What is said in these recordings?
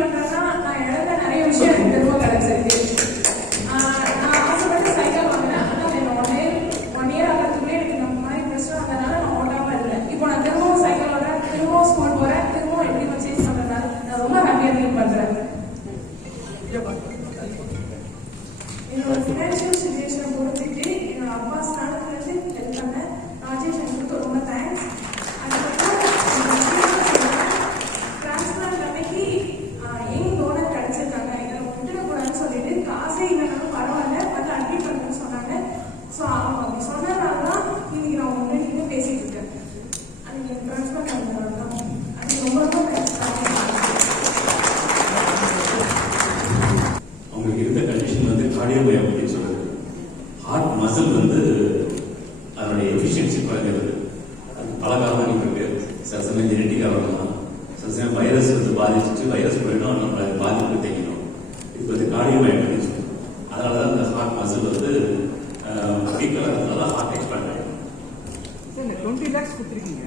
பண்றேன்னா நான் இழந்த நிறைய விஷயம் எனக்கு திரும்ப கிடைச்சிருக்கு. நான் ஆசைப்பட்டு சைக்கிள் வாங்கினேன். ஆனால் என்ன ஒன் இயர் ஆகிறதுக்குள்ளே எனக்கு இந்த மாதிரி பிரச்சனை வந்ததுனால நான் ஓட்டாமல் இருந்தேன். இப்போ நான் திரும்பவும் சைக்கிள் ஓடுறேன், திரும்பவும் ஸ்கூல் போகிறேன், திரும்பவும் எப்படி பர்ச்சேஸ் பண்ணுறதுனால நான் ரொம்ப ஹாப்பியாக ஃபீல் பண்ணுறேன். என்னோட ஃபினான்ஷியல் சுச்சுவேஷனை பொறுத்துட்டு என்னோட அப்பா ஸ்தானத்துலேருந்து ஹெல்ப் பண்ணேன். ராஜேஷ் எனக்கு ரொம்ப தேங்க்ஸ். டிரான்ஸ்பிளான்ட் அன்னைக்கு எங்க டோனர் கிடைச்சிருக்காங்க, இதை விட்டுடக்கூடாதுன்னு சொல்லிட்டு காசே இல்லைனாலும் பரவாயில்ல வந்து அட்மிட் பண்ணுன்னு சொன்னாங்க. ஸோ அவங்க அப்படி சொன்னதுனால தான் இன்னைக்கு நான் உங்ககிட்ட பேசிட்டு இருக்கேன். அன்னைக்கு எனக்கு டிரான்ஸ்பிளான்ட் ஆனதுனால தான் அது ரொம்ப ரொம்ப தேங்க்ஸ். அவங்களுக்கு இருந்த கண்டிஷன் வந்து கார்டியோமயோபதின்னு சொல்றது. ஹார்ட் மசில் வந்து அதனுடைய எஃபிஷியன்சி குறைஞ்சிருது. அது பல காரணங்கள் இருக்கு. சில சமயம் ஜெனட்டிக்காக வரலாம், சில சமயம் வைரஸ் வந்து பாதிச்சுட்டு வைரஸ் போயிடும், நம்ம பாதிப்பு தைக்கணும். இது வந்து கார்டியோமயோபதின்னு சொல்றோம். அதனால தான் இந்த ஹார்ட் மசில் வந்து வீக்காக இருக்கிறதால ஹார்ட் எக்ஸ்பேண்ட் ஆகிடும். சார் இந்த 20 lakhs கொடுத்துருக்கீங்க,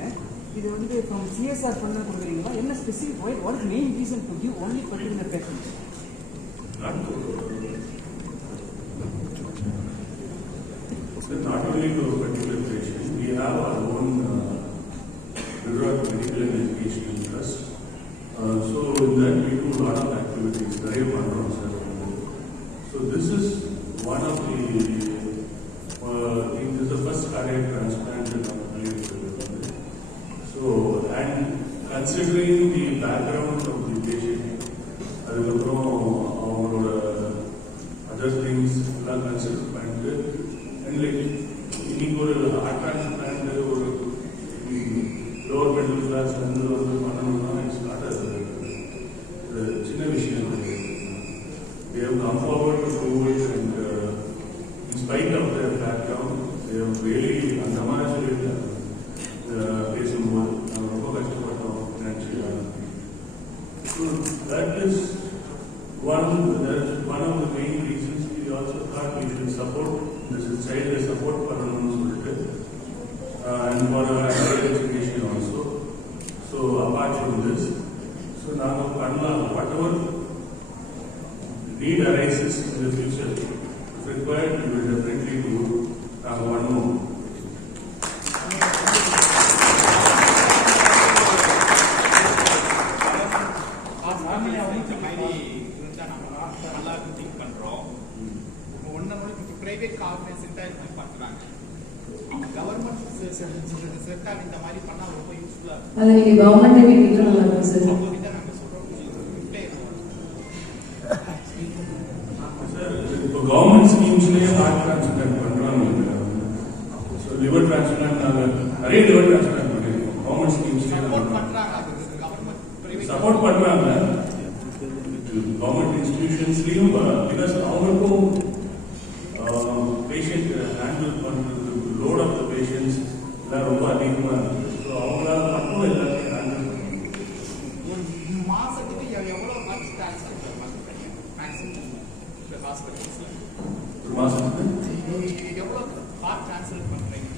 இது வந்து ஃப்ரம் சிஎஸ்ஆர் ஃபண்ட் தான் கொடுக்குறீங்களா? என்ன specific what is main reason to give only particular patient? Not only to a particular patient, we have our own Gujarat Medical and Educational Trust. So in that we do a lot of activities. Very wonderful, sir. So this is one of the this is the first cardiac transplant in our country. So and considering the background of the patient, அவங்களோட other things எல்லாம் consider பண்ணிட்டு இன்னைக்கு ஒரு heart transplant ஒரு lower middle class வந்து பண்ணணும்னா it's not சின்ன விஷயம். They have come forward to do it and in spite of their background, they have really அந்த மாதிரி சொல்லிட்டு பேசும்போது நான் ரொம்ப கஷ்டப்பட்டோம் ஃபினான்ஷியலாக. So that is one of the main reasons we also thought we should support this child support பண்ணணும்னு சொல்லிட்டு and for our education also. So apart from this, so நாங்கள் பண்ணலாம் whatever need arises in the future, if required we will definitely do நாங்கள் பண்ணுவோம். Private organisation தான் இது பண்றாங்க. Government sector இந்த மாதிரி பண்ணா ரொம்ப யூஸ்ஃபுல்லா இருக்கும். அது நீங்க கவர்மெண்ட் மீட்டிங்ல நல்லா இருக்கும் சார். அப்போ இத நாங்க சொல்றோம் சார் இப்போ கவர்மெண்ட் ஸ்கீம்ஸ்லயே ஹார்ட் டிரான்ஸ்பிளான்ட் பண்றாங்க. ஸோ லிவர் டிரான்ஸ்பிளான்ட் நாங்கள் நிறைய லிவர் டிரான்ஸ்பிளான்ட் பண்ணிருக்கோம். கவர்மெண்ட் ஸ்கீம்ஸ்லயே சப்போர்ட் பண்றாங்க. அது கவர்மெண்ட் பிரைவேட் சப்போர்ட் பண்றாங்க. கவர்மெண்ட் இன்ஸ்டிடியூஷன்ஸ்லயும் பிகாஸ் அவங்களுக்கும் பேஷண்ட் ஹேண்டில் பண்ணுறது லோட் ஆஃப் த பேஷண்ட்ஸ் எல்லாம் ரொம்ப அதிகமாக இருக்குது. ஸோ அவங்களால மட்டும் எல்லாத்தையும் ஹேண்டில் பண்ணுவோம். மாசத்துக்கு எவ்வளோ ஹார்ட் டிரான்ஸ்பிளான்ட் மேக்ஸிமம் ஹாஸ்பிட்டல்ஸ்ல ஒரு மாதத்துக்கு எவ்வளோ ஹார்ட் டிரான்ஸ்பிளான்ட் பண்றீங்க?